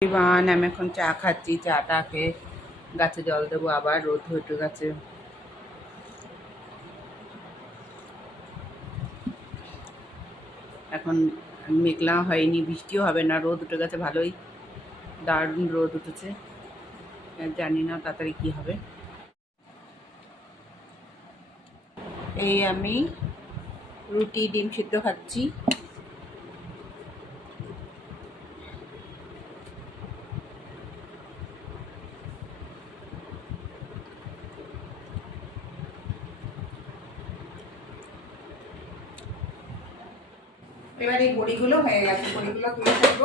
আমি এখন চা খাচ্ছি, চাটা খেয়ে গাছে জল দেবো, আবার রোদ হইতে গেছে এখন মেঘলা হয়নি, বৃষ্টিও হবে না, রোদ উঠে গেছে ভালোই, দারুণ রোদ উঠেছে। জানি না তাড়াতাড়ি কি হবে। এই আমি রুটি, ডিম সিদ্ধ খাচ্ছি। এবার এই বড়িগুলো হয়ে গেছে বড়িগুলো তুলে থাকব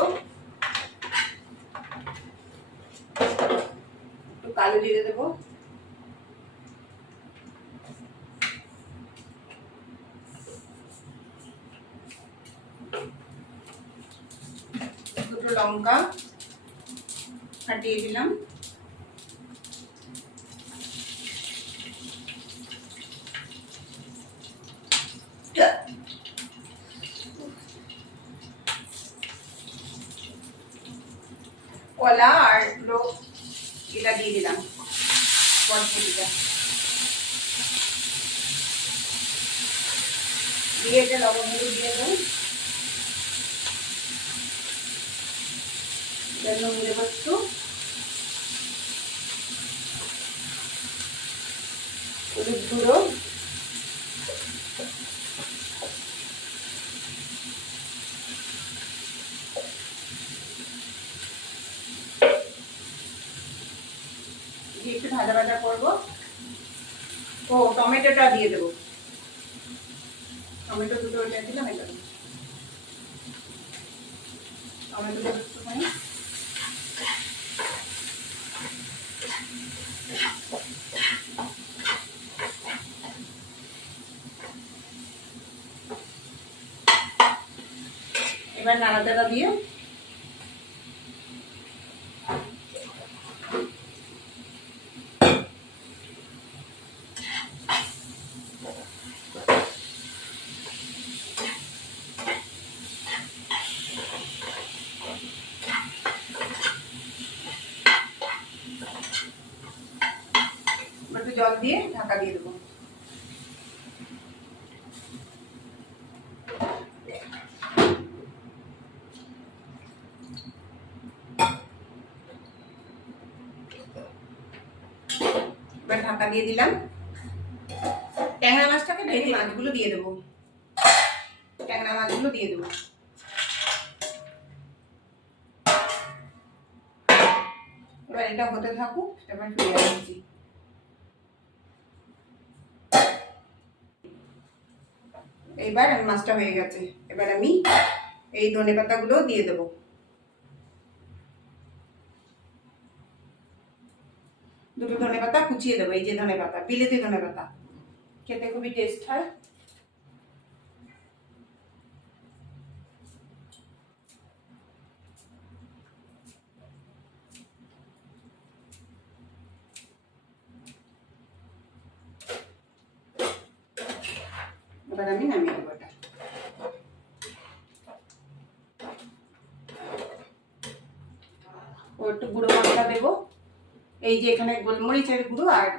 একটু কালো জিরে দেবো। দুটো লঙ্কা ফাটিয়ে দিলাম কলা আর হলো এটা দিয়ে দিলাম বরবটিটা দিয়ে এটা লবণ হলুদ দিয়ে দেবো নুন দেবো একটু হলুদ গুঁড়ো দিয়ে একটু ভাজা ভাজা করব ও টমেটোটা দিয়ে দেবো টমেটো দুটো ওইটা দিলাম এটা। টমেটো দেবো একটুখানি দিয়ে একটু জল দিয়ে ঢাকা দিয়ে দেবো। এবার ঢাকা দিয়ে দিলাম। ট্যাংরা মাছটাকে ভেজে মাছগুলো দিয়ে দেবো। ট্যাংরা মাছগুলো দিয়ে দেবো। এবার এটা হতে থাকুক এবার ফিরে আসছি এইবার মাছটা হয়ে গেছে। এবার আমি এই ধনে পাতাগুলো দিয়ে দেব। দুটো ধনে পাতা কুচিয়ে দেবো, এই যে ধনে পাতা, বিলেতি ধনে পাতা। খেতে খুবই টেস্ট হয়। এবার আমি নামিয়ে দেবো এটা। ও একটু গুঁড়ো মশলা দেবো। এই যে এখানে গোলমরিচের গুঁড়ো আর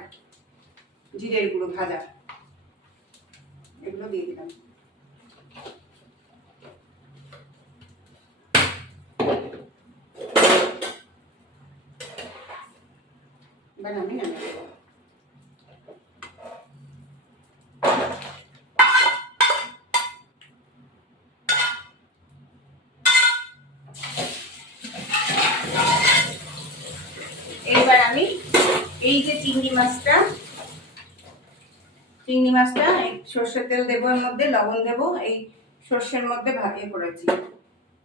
জিরের গুঁড়ো ভাজা। এগুলো দিয়ে দিলাম। এবার আমি নামিয়ে দেবো এইবার আমি এই যে চিংড়ি মাছটা, চিংড়ি মাছটা, এই সর্ষের তেল দেবো এর মধ্যে, লবণ দেবো, এই সর্ষের মধ্যে ভাজিয়ে করেছি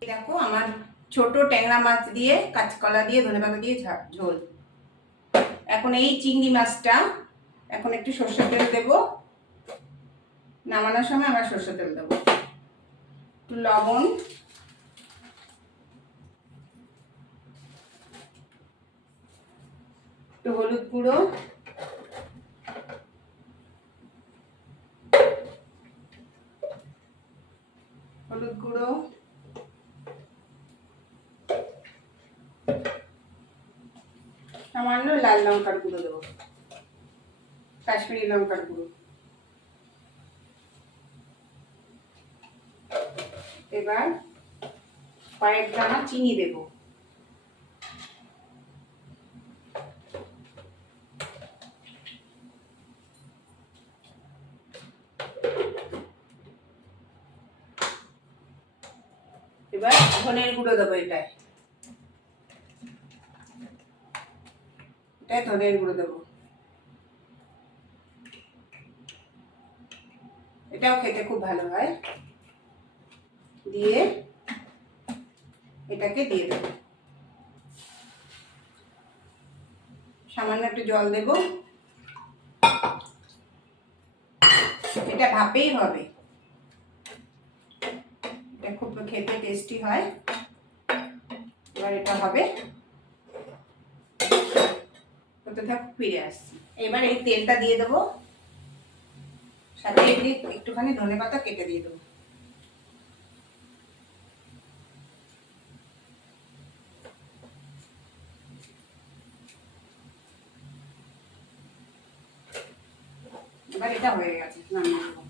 দেখো আমার ছোট ট্যাংরা মাছ দিয়ে, কাঁচকলা দিয়ে, ধনেপাতা দিয়ে ঝোল। এখন এই চিংড়ি মাছটা, এখন একটু সর্ষের তেল দেবো। নামানোর সময় আমরা সর্ষের তেল দেবো। একটু লবণ। একটু হলুদ গুঁড়ো সামান্য লাল লঙ্কার গুঁড়ো দেবো। কাশ্মীরি লঙ্কার গুঁড়ো। এবার কয়েক দানা চিনি দেব। এবার ধনের গুঁড়ো দেবো এটায়। এটায় ধনের গুঁড়ো দেবো। এটাও খেতে খুব ভালো হয়। দিয়ে এটাকে দিয়ে দেবো। সামান্য একটু জল দেব। এটা ভাপেই হবে। এটা খুব খেতে টেস্টি হয়। এবার এটা হবে ফিরে আসছি। এবার এই তেলটা দিয়ে দেবো। সাথে এগুলি একটুখানি ধনে পাতা কেটে দিয়ে দেবো। এবার এটা হয়ে গেছে, নামিয়ে দেবো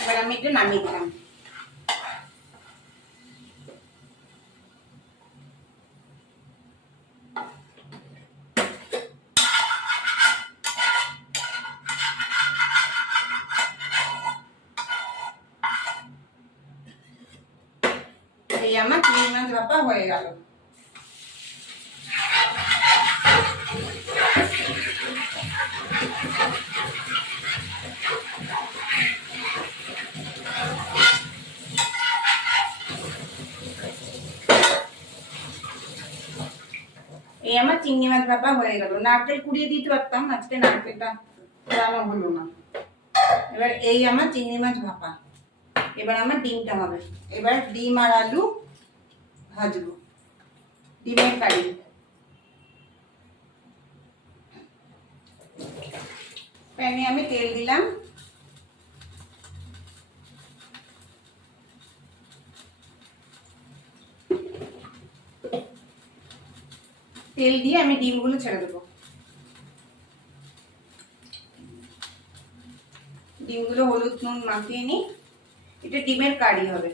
এবার আমি এটা নামিয়ে দিলাম এই আমার তিন মাস বাপা হয়ে গেল এই আমার চিংড়ি মাছ ভাপা হয়ে গেল নারকেল কুড়িয়ে দিতে পারতাম আজকে নারকেলটা দেওয়া হলো না এবার এই আমার চিংড়ি মাছ ভাপা এবার আমার ডিমটা হবে এবার ডিম আর আলু ভাজবো ডিমের কারি প্যানে আমি তেল দিলাম তেল দিয়ে আমি ডিমগুলো ছেড়ে দেবো। ডিমগুলো হলুদ নুন মাখিয়ে নিই। এটা ডিমের কারি হবে।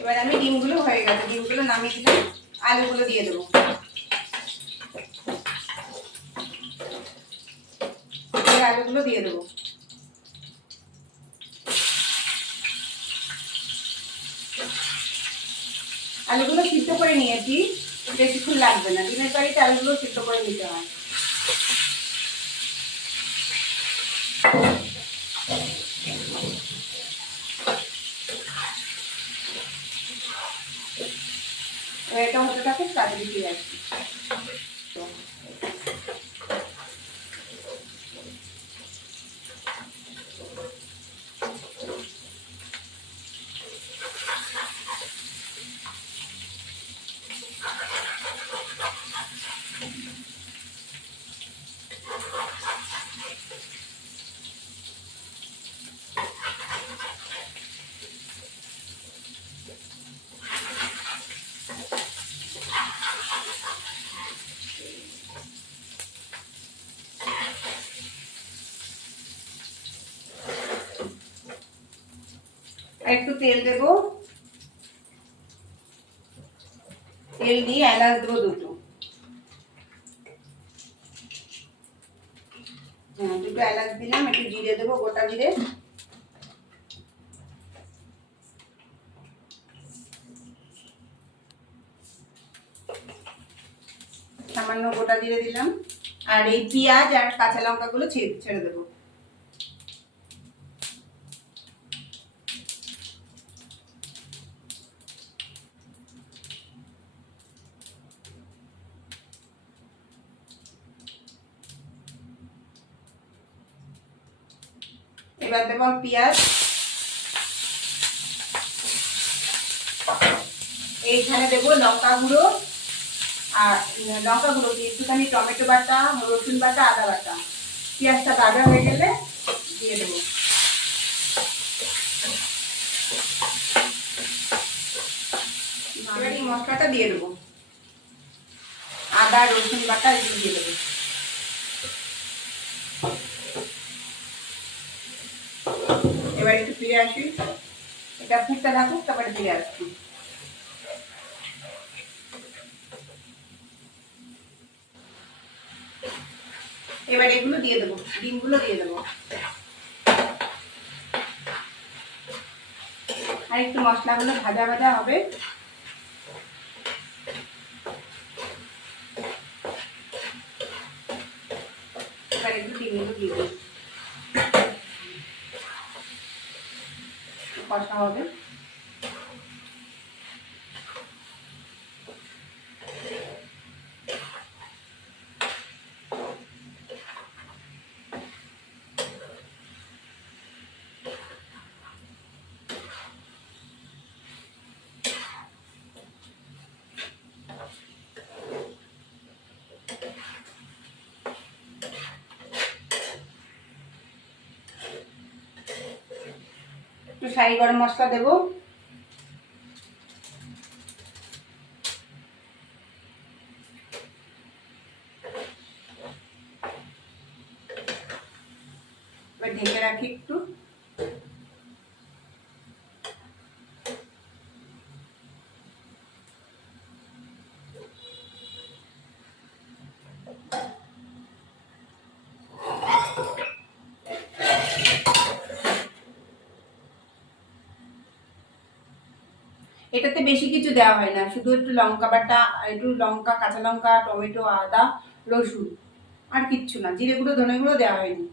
এবার আমি ডিমগুলো হয়ে গেছে। ডিমগুলো নামিয়ে দিলাম। আলুগুলো দিয়ে দেবো। আলুগুলো দিয়ে দেবো। আলুগুলো সিদ্ধ করে নিয়েছি, বেশিক্ষণ লাগবে না। ডিমের বাড়িতে আলুগুলো সিদ্ধ করে নিতে হয়। এটা হতে থাকে তাড়াতাড়ি ফিরে আসছি তেল দেব। তেল দিয়ে এলাচ দেবো দুটো। হ্যাঁ দুটো এলাচ দিলাম, একটু জিরে দেবো, গোটা জিরে। সামান্য গোটা জিরে দিলাম। আর এই পেঁয়াজ আর কাঁচা লঙ্কাগুলো ছেড়ে দেবো। এবার পেঁয়াজ। এইখানে দেবো লঙ্কা গুঁড়ো আর লঙ্কা গুঁড়ো দিয়ে একটুখানি টমেটো বাটা, রসুন বাটা, আদা বাটা। পেঁয়াজটা ভাজা হয়ে গেলে দিয়ে দেবো। মশলাটা দিয়ে দেবো। আদা, রসুন বাটা দিয়ে দেবো। এবার ফিরে আসি। এটা ফুটতে থাকুক তারপরে ফিরে আসছি। এবার এগুলো দিয়ে দেবো, ডিমগুলো দিয়ে দেবো। আর একটু মশলাগুলো ভাজা ভাজা হবে। এবার একটু ডিমগুলো দিয়ে দেবো। কষা হবে। একটু শাহি গরম মশলা দেবো এবার ঢেকে রাখি একটু এটাতে বেশি কিছু দেওয়া হয় না, শুধু একটু লঙ্কা বাটা, একটু লঙ্কা, কাঁচা লঙ্কা, টমেটো, আদা, রসুন, আর কিচ্ছু না, জিরে গুঁড়ো, ধনে গুঁড়ো দেওয়া হয়নি।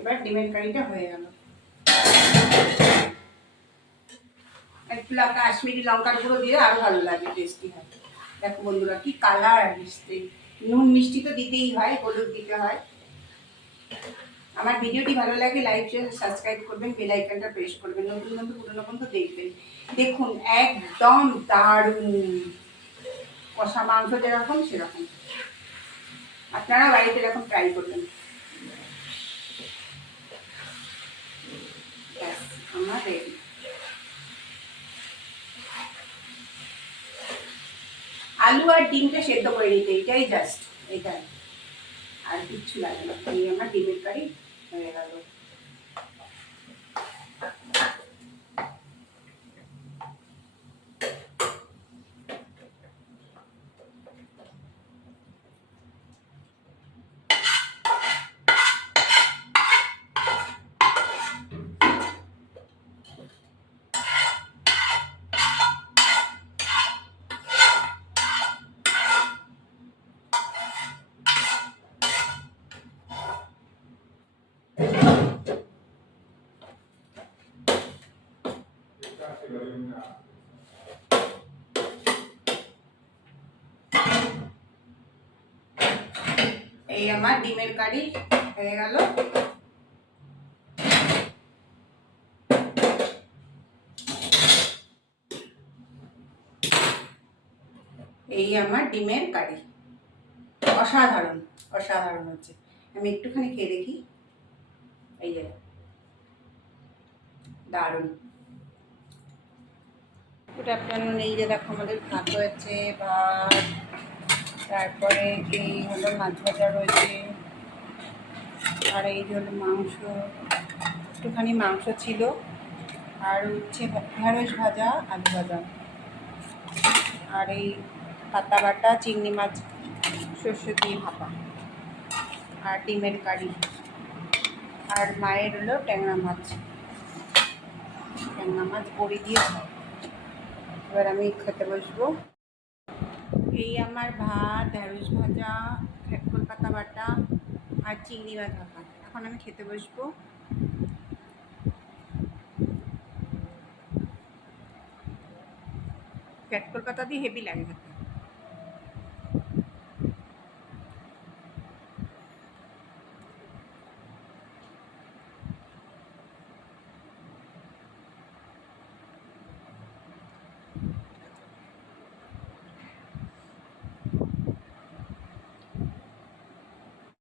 এবার ডিমের কারিটা হয়ে গেল। একটু কাশ্মীরি লঙ্কার গুঁড়ো দিয়ে আরও ভালো লাগে টেস্টি হয়। দেখো বন্ধুরা, কি কালার আসছে নুন মিষ্টি তো দিতেই হয়, হলুদ দিতে হয়। আমার ভিডিওটি ভালো লাগে লাইক শেয়ার সাবস্ক্রাইব করবেন বেল আইকনটা প্রেস করবেন, নতুন নতুন পুরনো বন্ধু দেখবেন। দেখুন, একদম দারুণ। কষা মাংস যেরকম, সেরকম। আপনারা বাড়িতে এরকম ট্রাই করবেন। আলু আর ডিমটা সেদ্ধ করে নিতে, এটাই জাস্ট এটাই। আর কিচ্ছু লাগে না। আমার ডিমের কারি 对啊。হয়ে গেল এই আমার ডিমের কারি হয়ে গেল। এই আমার ডিমের কারি। অসাধারণ অসাধারণ হচ্ছে। আমি একটুখানি খেয়ে দেখি। এই দারুণ। গুড আফটারনুন এই যে দেখো আমাদের ভাত হয়েছে ভাত, তারপরে এই হলো মাছ ভাজা রয়েছে, আর এই হলো মাংস, একটুখানি মাংস ছিল, আর হচ্ছে ঢেঁড়স ভাজা, আলু ভাজা, আর এই পাতা বাটা, চিংড়ি মাছ শস্য দিয়ে ভাপা, আর ডিমের কারি, আর মায়ের হলো ট্যাংরা মাছ ট্যাংরা মাছ বড়ি দিয়ে খায় এবার আমি খেতে বসবো। এই আমার ভাত, ঢেঁড়স ভাজা খেটকল পাতা বাটা আর চিংড়ি মাছ ভাপা এখন আমি খেতে বসবো। ক্যাটকল পাতা দিয়ে হেভি লাগে